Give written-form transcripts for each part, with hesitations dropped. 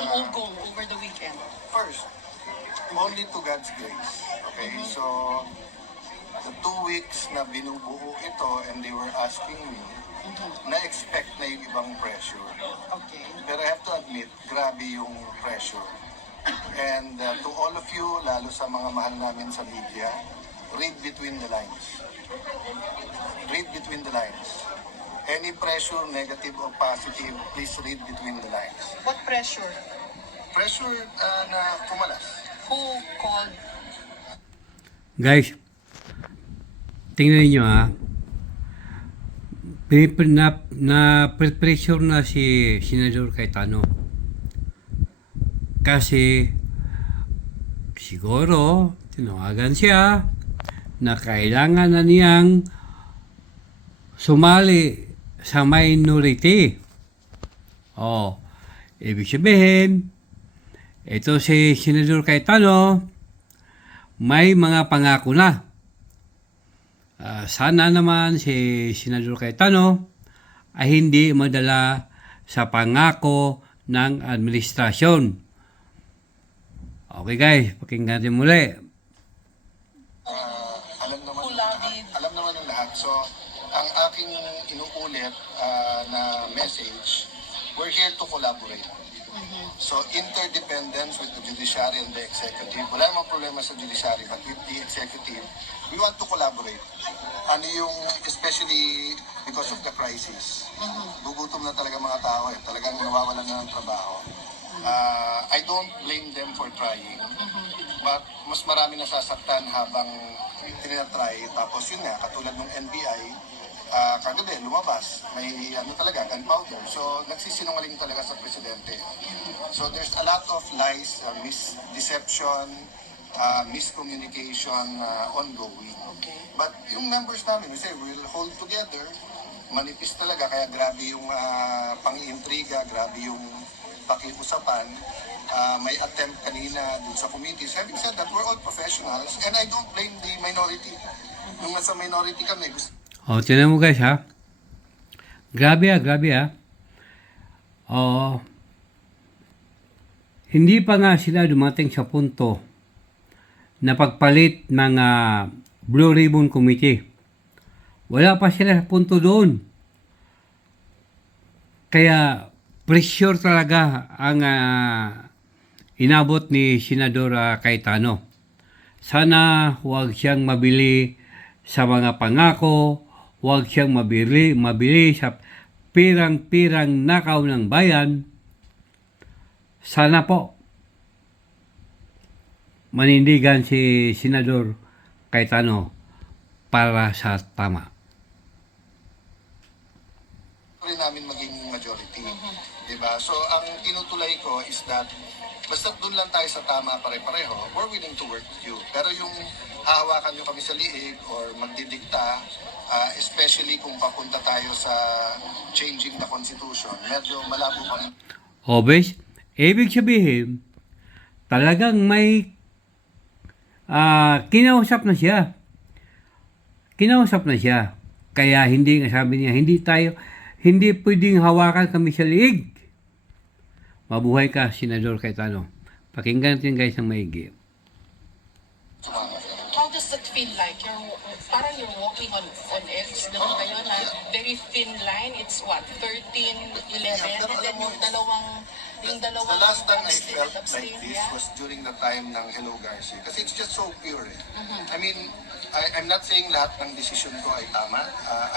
ang ugong over the weekend? First, only to God's grace. Okay, so the 2 weeks na binubuo ito and they were asking me, na-expect na yung ibang pressure. Okay. Pero I have to admit, grabe yung pressure. And to all of you, lalo sa mga mahal namin sa media, read between the lines. Read between the lines. Any pressure, negative or positive, please read between the lines. What pressure? Pressure na kumalas. Who called? Guys, tingnan niyo na-pressure na si Senador Cayetano. Kasi siguro tinawagan siya na kailangan na niyang sumali sa minority. Ibig sabihin, ito si Senador Cayetano, may mga pangako na. Sana naman si Senador Cayetano ay hindi madala sa pangako ng administrasyon. Okay guys, pakinggan natin muli. Alam naman ng lahat. So, ang aking inuulit na message, we're here to collaborate. So, interdependence with the judiciary and the executive. Wala namang problema sa judiciary, but with the executive, we want to collaborate. Ano yung, especially because of the crisis, gugutom na talaga mga tao, talagang nawawalan na ng trabaho. I don't blame them for trying, but mas marami nasasaktan habang tinatry. Tapos yun nga, katulad ng NBI, kagabi, lumabas, may talaga, gunpowder. So, nagsisinungaling talaga sa presidente. So, there's a lot of lies, deception, miscommunication ongoing. But yung members namin, we say, we'll hold together. Manipis talaga, kaya grabe yung pang-intriga, grabe yung pakiusapan. May attempt kanina dun sa committees. Having said that, we're all professionals and I don't blame the minority. Nung nasa minority kami, Tinan mo guys Grabe hindi pa nga sila dumating sa punto na pagpalit ng Blue Ribbon Committee. Wala pa sila sa punto doon. Kaya pressure talaga ang inabot ni Senador Cayetano. Sana huwag siyang mabili sa mga pangako, huwag siyang mabili sa pirang-pirang nakaw ng bayan. Sana po manindigan si Senador Cayetano para sa tama. rin namin maging majority. Diba? So, ang tinutulay ko is that basta doon lang tayo sa tama pare-pareho, we're willing to work with you. Pero yung hahawakan nyo kami sa liig or magdidikta, especially kung papunta tayo sa changing the constitution, medyo malabo kami. Obes, ibig sabihin, talagang may kinausap na siya. Kaya hindi, sabi niya, hindi pwedeng hawakan kami sa liig. Mabuhay ka, Senador Cayetano. Pakinggan natin guys ang maigi. How does that feel like? Parang you're walking on eggs. Ganun kayo na very thin line. It's what? 13, 11? And then yung dalawang The last time I felt like abstain, this was during the time ng Hello Garcia. Kasi it's just so pure. I mean, I'm not saying lahat ng decision ko ay tama.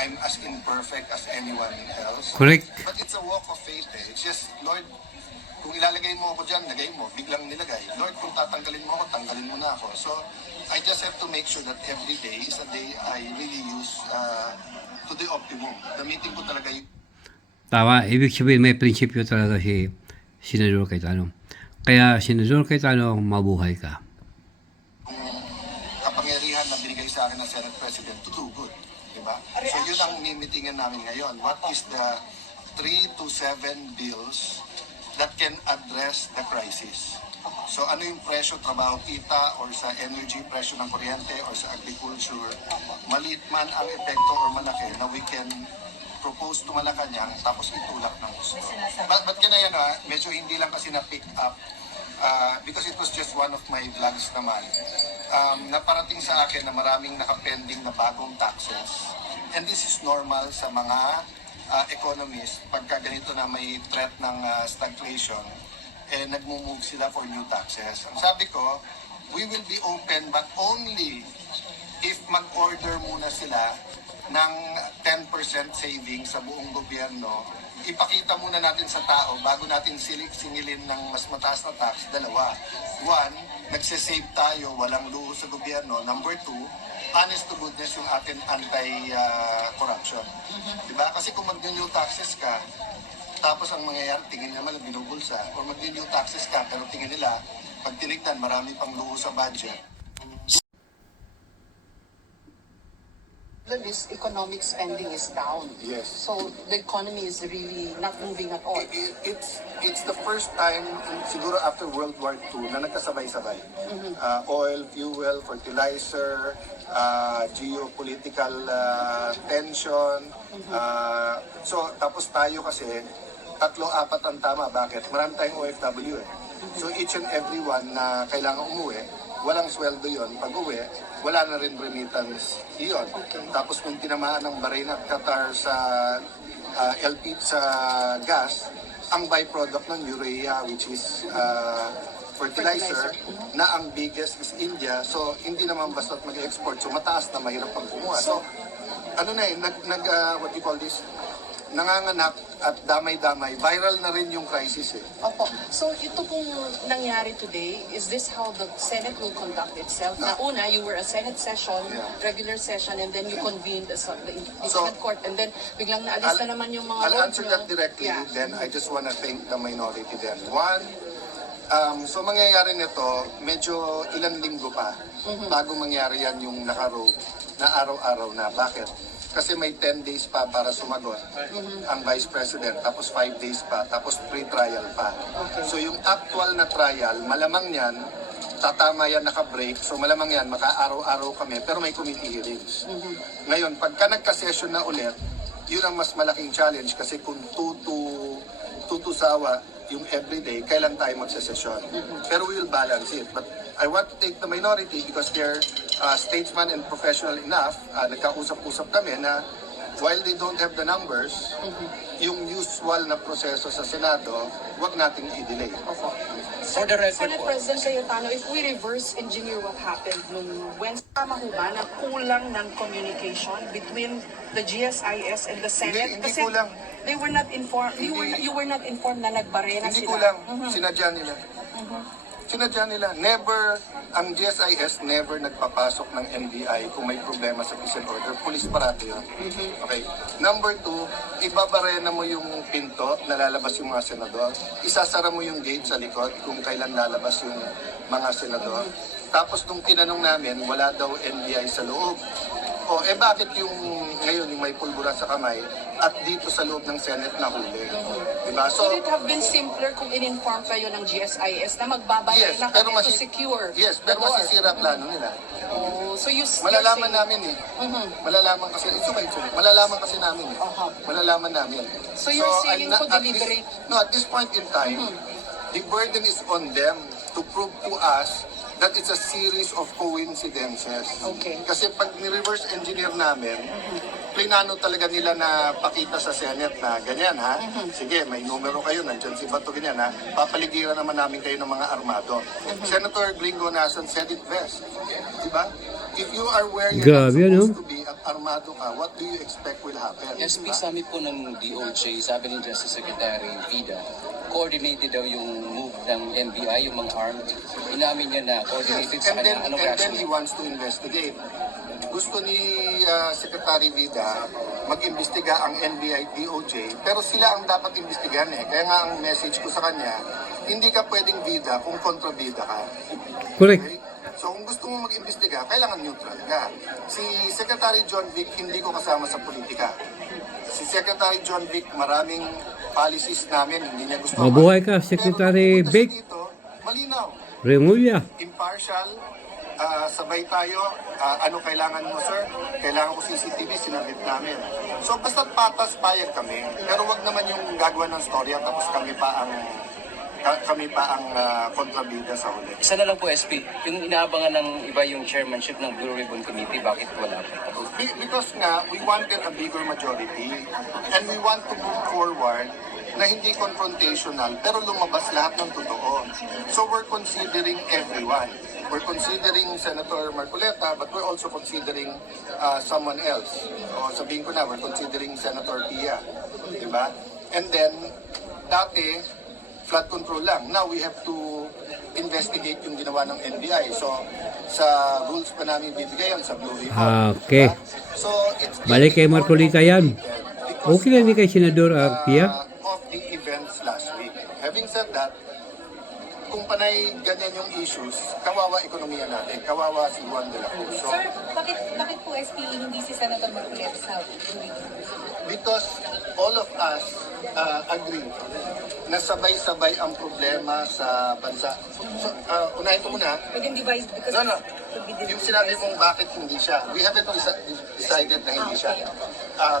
I'm as imperfect as anyone else. Correct. But it's a walk of faith. It's just, Lord, kung ilalagay mo ako dyan, lagay mo, biglang nilagay. Lord, kung tatanggalin mo ako, tanggalin mo na ako. So, I just have to make sure that every day is a day I really use to the optimum. Gamitin ko talaga yung... Tama, ibig sabihin may prinsipyo talaga si Senador Cayetano. Kaya, Senador Cayetano, mabuhay ka. Kapangyarihan na binigay sa akin ng Senate President to do good. Diba? So, yun ang mimitingan namin ngayon. What is the 3 to 7 bills that can address the crisis? So ano yung presyo, trabaho, kita, or sa energy, presyo ng kuryente, or sa agriculture, maliit man ang epekto or malaki na we can propose to Malacanang tapos itulak ng gusto. But can I, medyo medyo hindi lang kasi na-pick up because it was just one of my vlogs naman. Naparating sa akin na maraming nakapending na bagong taxes. And this is normal sa mga economists pagka ganito na may threat ng stagflation, nagmo-move sila for new taxes. Ang sabi ko, we will be open but only if mag-order muna sila ng 10% savings sa buong gobyerno. Ipakita muna natin sa tao bago natin singilin ng mas mataas na tax. Dalawa. One, nagsisave tayo, walang luho sa gobyerno. Number two, honest to goodness yung atin anti-corruption. Diba? Kasi kung mag-new taxes ka, tapos ang mangyayari, tingin naman ang binubulsa. Or mag-new taxes ka, pero tingin nila, pag tinignan, marami pang luho sa budget. This economic spending is down. Yes. So the economy is really not moving at all. It's the first time, siguro after World War II, na nagkasabay-sabay. Oil, fuel, fertilizer, geopolitical tension. So, tapos tayo kasi, 3-4 ang tama. Bakit? Marami tayong OFW eh. So each and every one na kailangan umuwi, walang sweldo yon. Pag uwi, wala na rin remittance yun. Tapos kung tinamaan ng Bahrain at Qatar sa LP sa gas, ang byproduct ng urea, which is fertilizer, na ang biggest is India. So hindi naman basta't mag-export. So mataas na, mahirap pang kumuha. So ano na eh, what do you call this? Nanganganak at damay-damay. Viral na rin yung crisis eh. Opo. So ito pong nangyari today, is this how the Senate will conduct itself? Na una, you were a Senate session, regular session, and then you convened the impeachment court, and then biglang naalis na naman yung mga I'll answer that directly, Yeah. then I just wanna thank the minority then. One, so mangyayari nito, medyo ilang linggo pa bago mangyari yan yung naka-road na araw-araw na. Bakit? Kasi may 10 days pa para sumagot ang Vice President, tapos 5 days pa, tapos pre-trial pa. So yung actual na trial, malamang yan, tatama yan naka-break, so malamang yan, maka-araw-araw kami, pero may committee hearings. Ngayon, pagka nagka-session na ulit, yun ang mas malaking challenge kasi kung tutusawa yung everyday, kailan tayo magsasesyon. Pero we will balance it. But I want to take the minority because they're statesman and professional enough. Nagkausap-usap kami na while they don't have the numbers, yung usual na proseso sa Senado, wag nating i-delay. For the record Senate po, President Cayetano, if we reverse engineer what happened nung Wednesday, tama ho ba na kulang ng communication between the GSIS and the Senate? Hindi kulang. They were not informed, you were not informed na nagbarena Hindi sila. kulang. Sinadya nila. Sinadya nila. Never, ang GSIS never nagpapasok ng NBI kung may problema sa peace and order. Police parati yun. Okay. Number 2, ibabarena mo yung pinto na lalabas yung mga senador. Isasara mo yung gate sa likod kung kailan lalabas yung mga senador. Tapos nung tinanong namin, wala daw NBI sa loob. O, bakit yung ngayon yung may pulbura sa kamay at dito sa loob ng Senate na huli? Diba? Would it have been simpler kung in-inform kayo ng GSIS na magbabayad na kami to secure pero the door? masisira plano nila. Oh, so you're Malalaman saying- namin eh. Malalaman kasi, malalaman kasi namin eh. Malalaman namin. So you're saying to at deliberate? at this point in time, the burden is on them to prove to us that it's a series of coincidences. Okay. Kasi pag ni-reverse engineer namin, plinano talaga nila na pakita sa Senate na ganyan ha. Sige, may numero kayo, nandyan si Bato, ganyan ha. Papaligiran naman namin kayo ng mga armado. Senator Gringo Nason said it best. Diba? If you are where you're Grabe, not supposed no? to be at armado ka, what do you expect will happen? SP summit po ng DOJ, sabi ni Justice Secretary Vida, coordinated daw yung move ng NBI, yung mga armed. Inamin niya na coordinated sa kanya. Anong And reaction then he niya? wants to investigate. Gusto ni Secretary Vida mag-imbestiga ang NBI DOJ, pero sila ang dapat imbestigahan eh. Kaya nga ang message ko sa kanya, hindi ka pwedeng Vida kung kontra-Vida ka. Correct. Okay? So kung gusto mo mag-imbestiga, kailangan neutral ka. Si Secretary John Vic, hindi ko kasama sa politika. Si Secretary John Vic, maraming policies namin, hindi niya gusto. Mabuhay ka, Secretary Pero Vic. dito, malinaw. Remulla. Impartial, sabay tayo, ano kailangan mo sir? Kailangan ko CCTV, sinabit namin. So basta't patas, payag kami. Pero wag naman yung gagawa ng storya tapos kami pa ang kami pa ang kontrabida sa huli. Isa na lang po, SP, yung inaabangan ng iba yung chairmanship ng Blue Ribbon Committee, bakit wala po? Because nga, we wanted a bigger majority and we want to move forward na hindi confrontational pero lumabas lahat ng totoo. So we're considering everyone. We're considering Senator Marcoleta but we're also considering someone else. O sabihin ko na, we're considering Senator Pia. Diba? And then, dati, flood control lang. Now we have to investigate yung ginawa ng NBI. So, sa rules pa namin bibigay yan sa Blue Ribbon. Okay. Diba? So, it's Balik kay Marcolita yan. because Okay lang ni kay Senador Pia. of the events last week. Having said that, kung panay ganyan yung issues, kawawa ekonomiya natin, kawawa si Juan de la Cruz. So, Sir, bakit po SP hindi si Senator Marcoleta sa because all of us agree na sabay-sabay ang problema sa bansa. So, unahin ko muna, within device because no, could be yung sinabi mong bakit hindi siya, we haven't decided na hindi siya.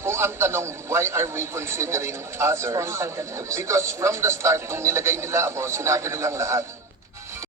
Kung ang tanong, why are we considering others? Because from the start, nung nilagay nila ako, sinabi nilang lahat,